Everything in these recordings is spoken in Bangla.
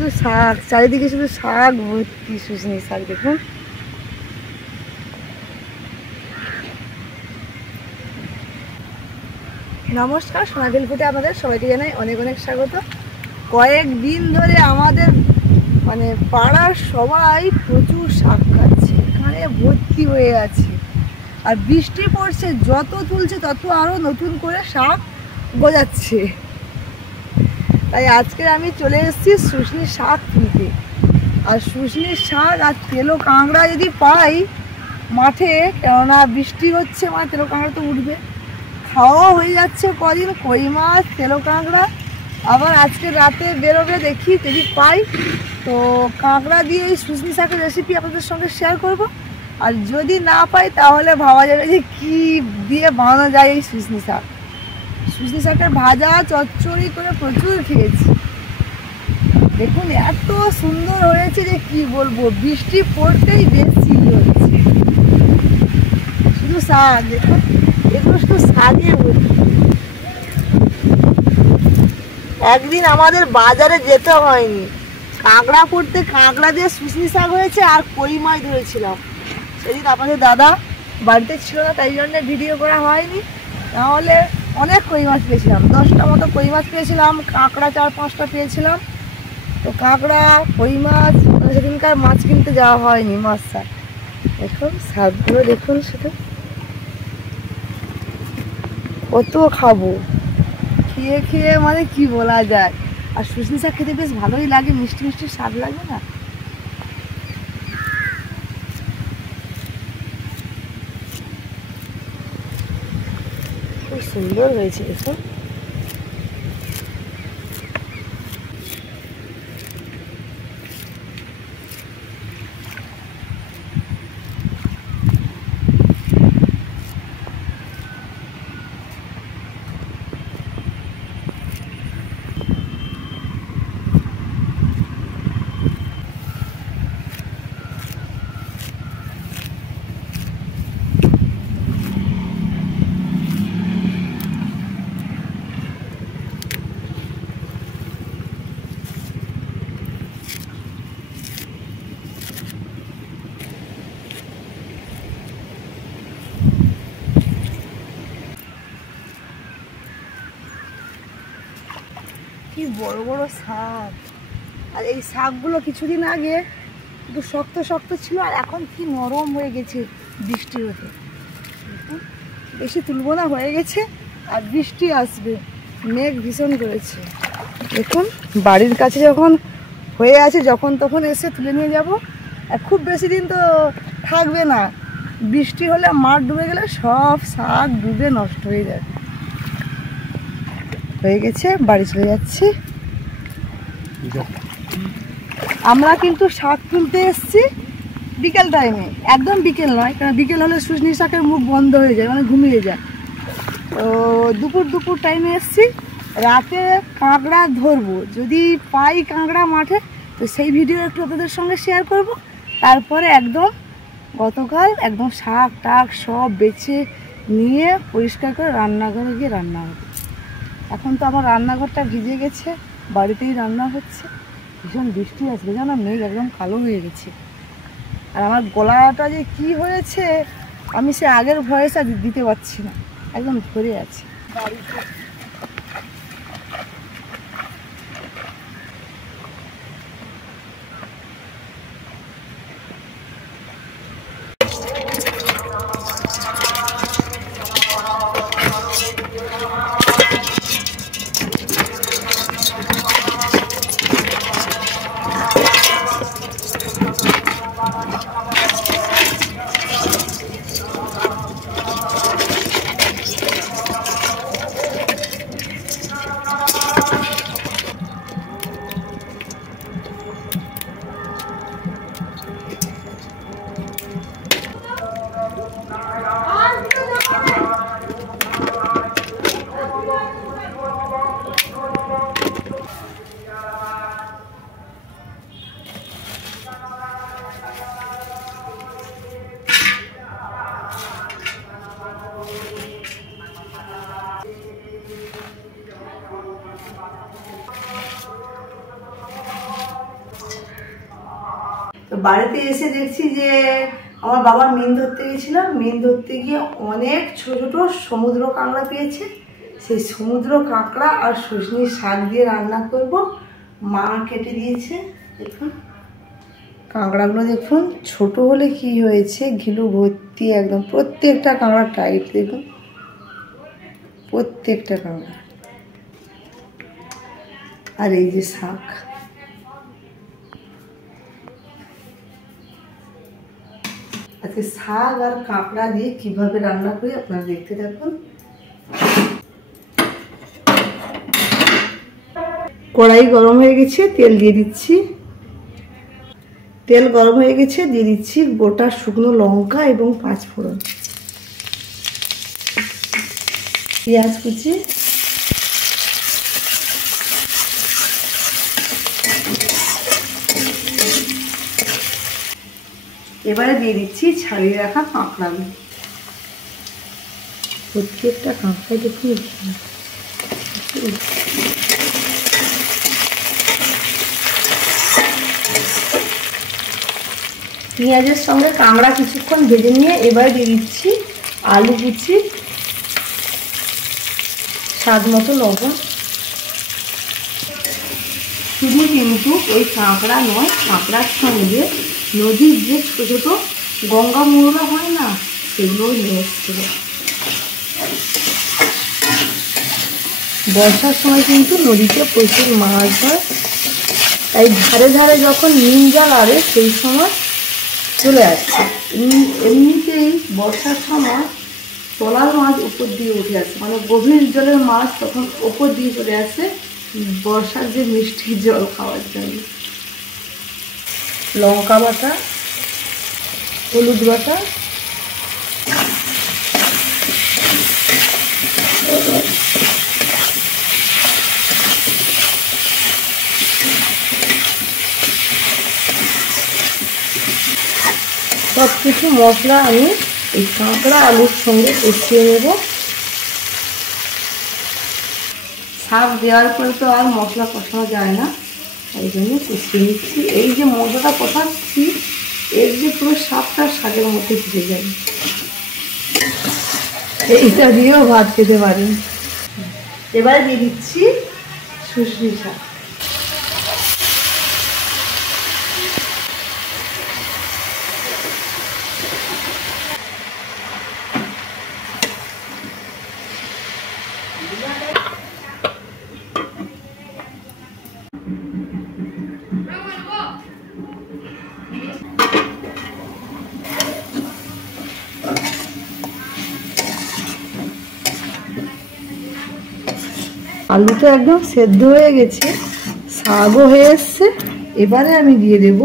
শুধু শাক, চারিদিকে শুধু শাক ভর্তি, শুশনি শাক দেখুন। নমস্কার, সোনাঝুরি ফুটে আপনাদের সবাইকে জানাই অনেক অনেক স্বাগত। কয়েকদিন ধরে আমাদের মানে পাড়ার সবাই প্রচুর শাক খাচ্ছে, এখানে ভর্তি হয়ে আছে। আর বৃষ্টি পড়ছে, যত তুলছে তত আরও নতুন করে শাক গজাচ্ছে। তাই আজকে আমি চলে এসেছি শুশনির শাক তুলতে। আর শুশনির শাক আর তেলো কাঁকড়া যদি পাই মাঠে, কেননা বৃষ্টি হচ্ছে, মানে তেলো কাঁকড়া তো উঠবে, খাওয়া হয়ে যাচ্ছে কদিন, কই মাছ, তেলো কাঁকড়া। আবার আজকে রাতে বেরোবে, দেখি যদি পাই তো কাঁকড়া দিয়ে এই শুশনি শাকের রেসিপি আপনাদের সঙ্গে শেয়ার করব। আর যদি না পাই তাহলে ভাবা যাবে যে কী দিয়ে বানানো যায় এই শুশনি শাক। শুশনি শাকের ভাজা চচ্চড়ি করে প্রচুর খেয়েছি। দেখুন এত সুন্দর হয়েছে যে কি বলবো, বৃষ্টি পড়তেই বেশি হচ্ছে। শুধু শাক দেখুন, এগুলো শুধু শাকের মধ্যে। একদিন আমাদের বাজারে যেতে হয়নি, কাঁকড়া পড়তে কাঁকড়া দিয়ে শুশনি শাক হয়েছে, আর কই মাছ ধরেছিলাম। সেদিন আপনাদের দাদা বাড়িতে ছিল না, তাই জন্য ভিডিও করা হয়নি। নাহলে অনেক কই মাছ পেয়েছিলাম, 10টা মতো কই মাছ পেয়েছিলাম, কাঁকড়া 4-5টা পেয়েছিলাম। তো কাঁকড়া, কই মাছ, সেদিনকার মাছ কিনতে যাওয়া হয়নি, মাছ শাক। দেখুন শাকগুলো দেখুন, শুধু কত খাবো, খেয়ে খেয়ে মানে কি বলা যায়। আর শুশনি শাক খেতে বেশ ভালোই লাগে, মিষ্টি মিষ্টি স্বাদ লাগে না? খুব সুন্দর হয়েছে দেখুন। কি বড় বড় শাক। আর এই শাকগুলো কিছুদিন আগে একটু শক্ত শক্ত ছিল, আর এখন কি নরম হয়ে গেছে বৃষ্টি হতে। বেশি তুলবো না, হয়ে গেছে, আর বৃষ্টি আসবে, মেঘ ভীষণ করেছে। দেখুন বাড়ির কাছে যখন হয়ে আছে, যখন তখন এসে তুলে নিয়ে যাব। আর খুব বেশি দিন তো থাকবে না, বৃষ্টি হলে মাঠ ডুবে গেলে সব শাক ডুবে নষ্ট হয়ে যাবে। হয়ে গেছে, বাড়ি চলে যাচ্ছি। আমরা কিন্তু শাক তুলতে এসেছি বিকেল টাইমে, একদম বিকেল নয়, কারণ বিকেল হলে শুশনি শাকের মুখ বন্ধ হয়ে যায়, মানে ঘুমিয়ে যায়। তো দুপুর টাইমে এসেছি। রাতে কাঁকড়া ধরবো, যদি পাই কাঁকড়া মাঠে তো সেই ভিডিও একটু আপনাদের সঙ্গে শেয়ার করব। তারপরে একদম গতকাল একদম শাক টাক সব বেছে নিয়ে পরিষ্কার করে রান্নাঘরে গিয়ে রান্না হবে। এখন তো আমার রান্নাঘরটা ভিজে গেছে, বাড়িতেই রান্না হচ্ছে। ভীষণ বৃষ্টি আসবে জানো, মেঘ একদম কালো হয়ে গেছে। আর আমার গলাটা যে কি হয়েছে, আমি সে আগের ভয়েস আর দিতে পারছি না, একদম ধরে আছে। বাড়িতে এসে দেখছি যে আমার বাবা মিন ধরতে গেছিলাম, মিন ধরতে গিয়ে অনেক ছোট ছোট সমুদ্র কাঁকড়া পেয়েছে। সেই সমুদ্র কাঁকড়া আর সজনে শাক দিয়ে রান্না করব। মা কেটে দিয়েছে, দেখুন কাঁকড়াগুলো দেখুন ছোট হলে কি হয়েছে, ঘিলু ভর্তি একদম, প্রত্যেকটা কাঁকড়া টাইট, দেখুন প্রত্যেকটা কাঁকড়া। আর এই যে শাক, আজকে শাক আর কাঁকড়া দিয়ে কিভাবে রান্না করি আপনারা দেখতে থাকুন। কড়াই গরম হয়ে গেছে, তেল দিয়ে দিচ্ছি। তেল গরম হয়ে গেছে, দিয়ে দিচ্ছি গোটা শুকনো লঙ্কা এবং 5 ফোড়ন, পেঁয়াজ কুচি, এবারে দিয়ে দিচ্ছি ছাড়িয়ে রাখা কাঁকড়াগুলো। প্রত্যেকটা কাঁকড়া দেখুন, পেঁয়াজের সঙ্গে কাঁকড়া কিছুক্ষণ ভেজে নিয়ে এবারে দিয়ে দিচ্ছি আলু কুচি, স্বাদ মতো লবণ। শুধু কিন্তু ওই কাঁকড়া নয়, কাঁকড়ার সঙ্গে নদীর যে ছোটো ছোটো গঙ্গা মৌরা হয় না, সেগুলোও নিয়ে এসছিল। বর্ষার সময় কিন্তু নদীতে প্রচুর মাছ হয়, তাই ধারে ধারে যখন নিম জাল আড়ে সেই সময় চলে আসছে। এমনিতেই বর্ষার সময় তলার মাছ উপর দিয়ে উঠে আসে, মানে গভীর জলের মাছ তখন উপর দিয়ে চলে আসে বর্ষার যে মিষ্টি জল খাওয়ার জন্য। লঙ্কা বাটা, হলুদ বাটা, সব কিছু মশলা আমি এই কাঁকড়া আলুর সঙ্গে কষিয়ে নেব। শাক দেওয়ার পরে তো আর মশলা কষানো যায় না, তাই জন্য কষিয়ে নিচ্ছি। এই যে মশলাটা কষাচ্ছি, এর যে পুরো স্বাদটা শাকের মধ্যে ঢুকে যায়, এইটা দিয়েও ভাত খেতে পারি। এবারে দিয়ে দিচ্ছি শুশনি শাক। আলুটা একদম সেদ্ধ হয়ে গেছে, শাকও হয়ে এসছে। এবারে আমি দিয়ে দেব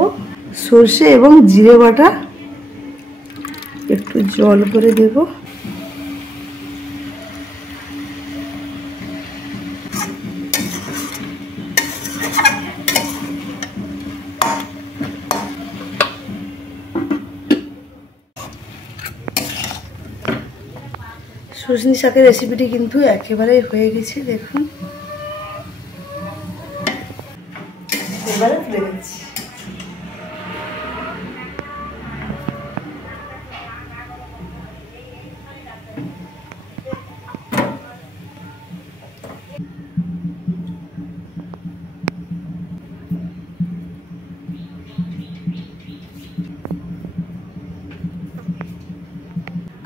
সর্ষে এবং জিরে বাটা, একটু জল করে দেব। সজনে শাকের রেসিপিটি কিন্তু একেবারেই হয়ে গেছে, দেখুন। এবারে তুলে দিচ্ছি।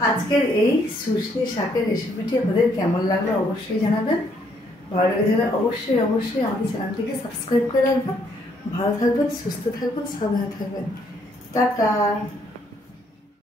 আজকের এই শুশনি শাকের রেসিপিটি আপনাদের কেমন লাগলো অবশ্যই জানাবেন। ভালো লেগে থাকলে অবশ্যই অবশ্যই আমাদের চ্যানেলটিকে সাবস্ক্রাইব করে রাখবেন। ভালো থাকবেন, সুস্থ থাকবেন, সাবধানে থাকবেন। টাটা।